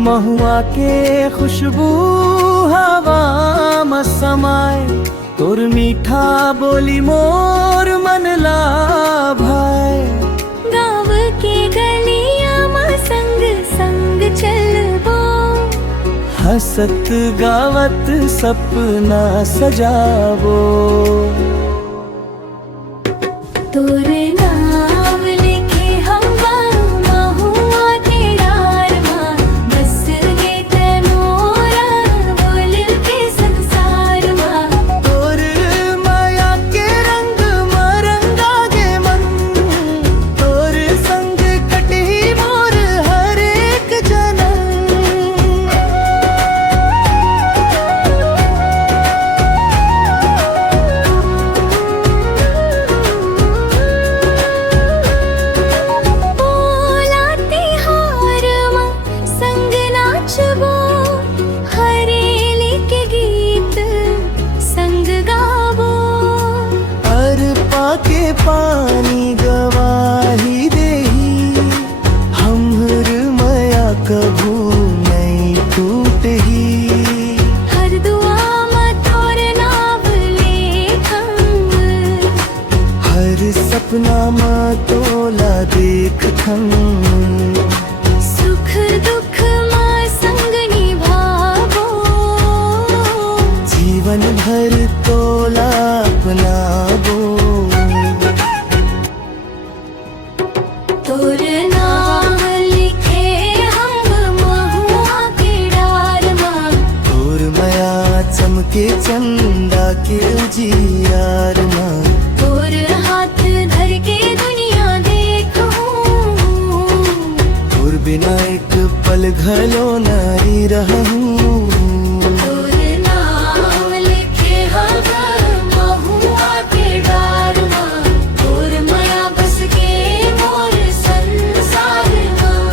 महुआ के खुशबू हवा में समाए, तोर मीठा बोली मोर मन ला भाए। गाँव के गलियां में संग संग चलबो, हसत गावत सपना सजाबो। तोर नाम लिखे हम महुआ के डार मां, बस गे तनोरा बोल के संसार मां। तोर माया के रंग मरंगा गे मन, तोर संग कटी मोर हर एक जन्म। बोला तिहार मां संग नाचबो, हरेली के गीत संग गाबो। अर पाके पानी गवाही देही, हमर माया कभू नहीं टूटही। हर दुआ में तोर नाम लेखम, हर सपना में तोला देख थम। सुख दुख में संग निभाबो। जीवन भर तोला अपनाबो। तोर नाम लिखे हम महुआ के डार मां, तोर माया चमके चंदा के जियार मां। तोर हाथ धर के दुनिया देखूं। तोर बिना एक पल घलो नहीं रहूं। तोर नाम लिखे हम महुआ के डार मां, तोर माया बस के मोर संसार मां।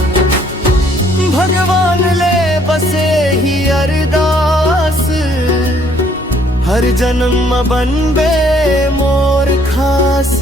भगवान ले बसे ही अरदास, हर जन्म में बनबे मोर खास।